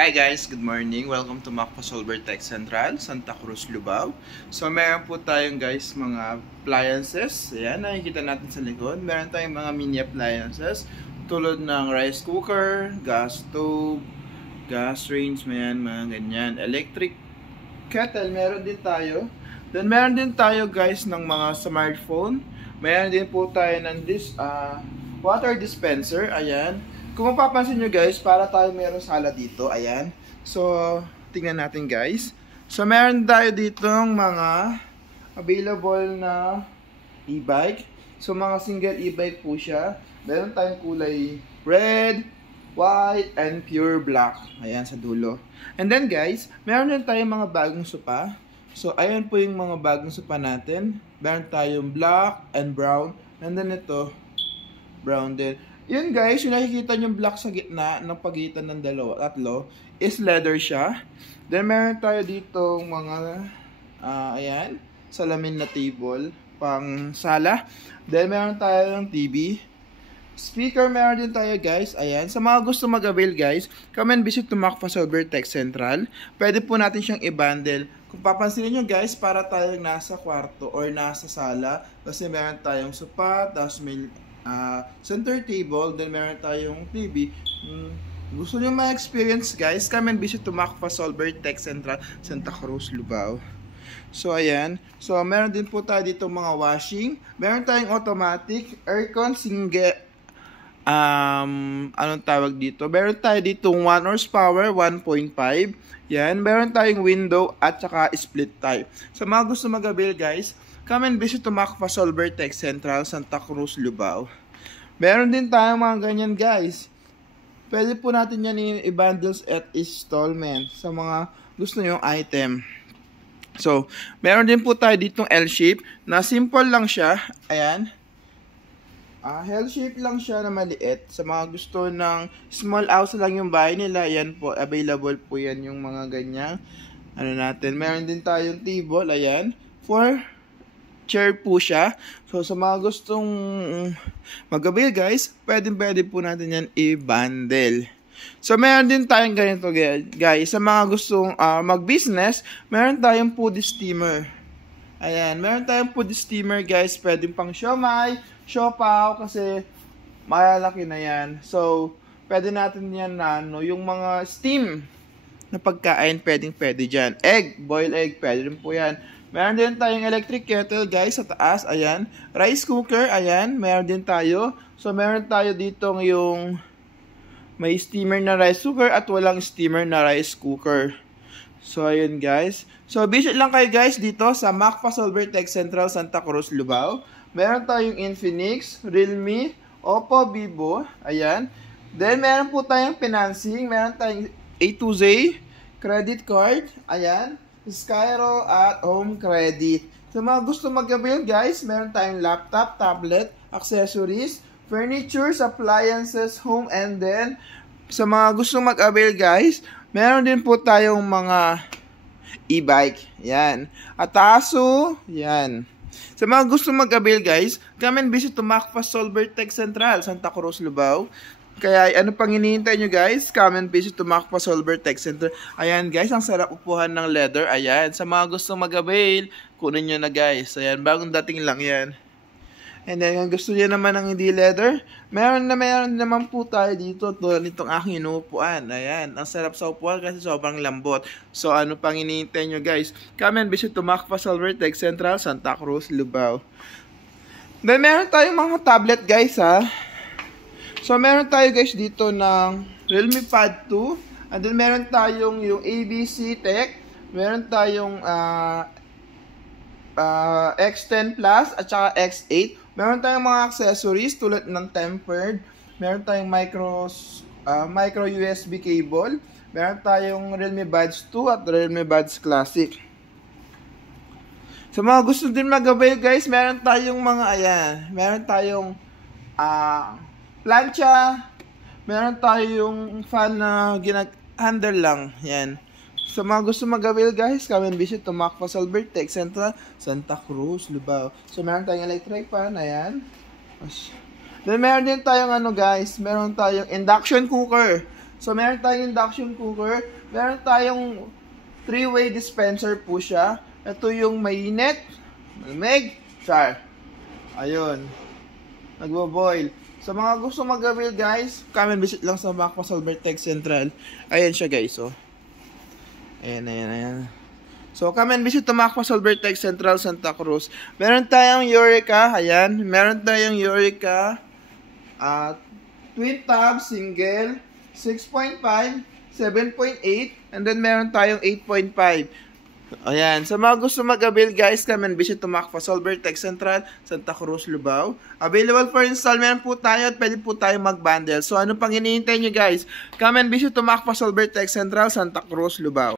Hi guys, good morning. Welcome to Macpa Solver Tech Central, Santa Cruz, Lubao. So meron po tayong guys mga appliances. Ayan, nakikita natin sa likod. Meron tayong mga mini appliances tulad ng rice cooker, gas stove, gas range, mga ganyan. Electric kettle, meron din tayo. Then meron din tayo guys ng mga smartphone. Meron din po tayo ng water dispenser. Ayan. Kung mapapansin nyo guys, para tayo meron sala dito, ayan. So, tingnan natin guys. So, meron tayo ditong mga available na e-bike. So, mga single e-bike po siya. Meron tayong kulay red, white, and pure black. Ayan, sa dulo. And then guys, meron din tayong mga bagong sopa. So, ayan po yung mga bagong sopa natin. Meron tayong black and brown. And then ito, brown din. Yun guys, yung nakikita yung black sa gitna ng pagitan ng tatlo is leather siya. Then meron tayo dito mga ayan, salamin na table pang sala. Then meron tayo ng TV. Speaker meron din tayo guys. Ayan, sa mga gusto mag-avail guys, come and visit to Macpa Solver Tech Central. Pwede po natin siyang i-bundle. Kung papansinin nyo guys, para tayong nasa kwarto or nasa sala. Kasi meron tayong sopa, tapos may center table, then meron tayong TV. Gusto nyo ma-experience guys, come and visit to Macpa Solver Tech Central, Santa Cruz, Lubao. So ayan, so meron din po tayo dito mga washing. Meron tayong automatic, aircon, single, anong tawag dito? Meron tayo dito 1 horsepower, 1.5. Yan, meron tayong window at saka split type. Sa mga gusto mag-avail guys, come and visit to Macpa Solver Tech Central, Santa Cruz, Lubao. Meron din tayong mga ganyan guys. Pwede po natin yan i-bundles at installment sa mga gusto nyong item. So, meron din po tayo ditong L-shape na simple lang siya. Ayan. L-shape lang siya na maliit. Sa mga gusto ng small house lang yung bahay nila, yan po, available po yan yung mga ganyan. Ano natin, meron din tayong table, ayan, for chair po siya. So, sa mga gustong mag-avail guys, pwede po natin yan i-bundle. So, meron din tayong ganito guys. Sa mga gustong mag-business, meron tayong food steamer. Ayan, meron tayong food steamer guys. Pwede pang siomai, siopaw, kasi malalaki na yan. So, pwede natin yan na yung mga steam na pagkain, pwede dyan. Egg, boiled egg, pwede rin po yan. Meron din tayong electric kettle guys sa taas, ayan. Rice cooker, ayan, meron din tayo. So, meron tayo dito yung may steamer na rice cooker at walang steamer na rice cooker. So, ayun guys. So, visit lang kayo guys dito sa Macpa Solver Tech Central, Santa Cruz, Lubao. Meron tayong Infinix, Realme, Oppo, Vivo, ayan. Then, meron po tayong financing. Meron tayong A to Z, credit card, ayan. Skyro at home credit. Sa mga gusto mag-avail guys, meron tayong laptop, tablet, accessories, furniture, appliances, home, and then sa mga gusto mag-avail guys, meron din po tayong mga e-bike. Yan. Ataso, yan. Sa mga gusto mag-avail guys, come and visit to Macpa Solver Tech Central, Santa Cruz, Lubao. Kaya ano pang hinihintay nyo guys? Come and visit to Macpa Solver Tech Center. Ayan guys, ang sarap upuhan ng leather. Ayan, sa mga gustong mag-avail, kunin nyo na guys. Ayan, bagong dating lang yan. And then, kung gusto nyo naman ng hindi leather, meron naman po tayo dito tulad nitong aking inuupuan. Ayan, ang sarap sa upuan kasi sobrang lambot. So, ano pang hinihintay nyo guys? Come and visit to Macpa Solver Tech Central, Santa Cruz, Lubao. Then, meron tayong mga tablet guys ha. So, meron tayo guys dito ng Realme Pad 2. And then, meron tayong yung ABC Tech. Meron tayong X10 Plus at saka X8. Meron tayong mga accessories tulad ng tempered. Meron tayong micro USB cable. Meron tayong Realme Buds 2 at Realme Buds Classic. Sa mga gusto din mag-avail guys, meron tayong mga ayan. Meron tayong plancha, meron tayong fan na handle lang, yan. Sa mga gusto mag-avail guys, come and visit to Macpa Solver Tech Central, Santa Cruz, Lubao. So, meron tayong electric fan, ayan. Then, meron din tayong ano guys, meron tayong induction cooker. So, meron tayong induction cooker. Meron tayong 3-way dispenser po siya. Ito yung mainit, malamig, char. Ayun. Nagbo-boil. Sa mga gusto mag-avail guys, come and visit lang sa Macfa Solbertech Central. Ayan siya guys, oh. Ayan. So, come and visit to Macfa Solbertech Central, Santa Cruz. Meron tayong Eureka, ayan. Meron tayong Eureka, twin tab, single, 6.5, 7.8, and then meron tayong 8.5. Ayan, sa mga gusto mag-avail guys, come and visit to Macfa Solbertech Central, Santa Cruz, Lubao. Available for install, meron po tayo at pwede po tayo mag-bundle. So ano pang hinihintay nyo guys? Come and visit to Macfa Solbertech Central, Santa Cruz, Lubao.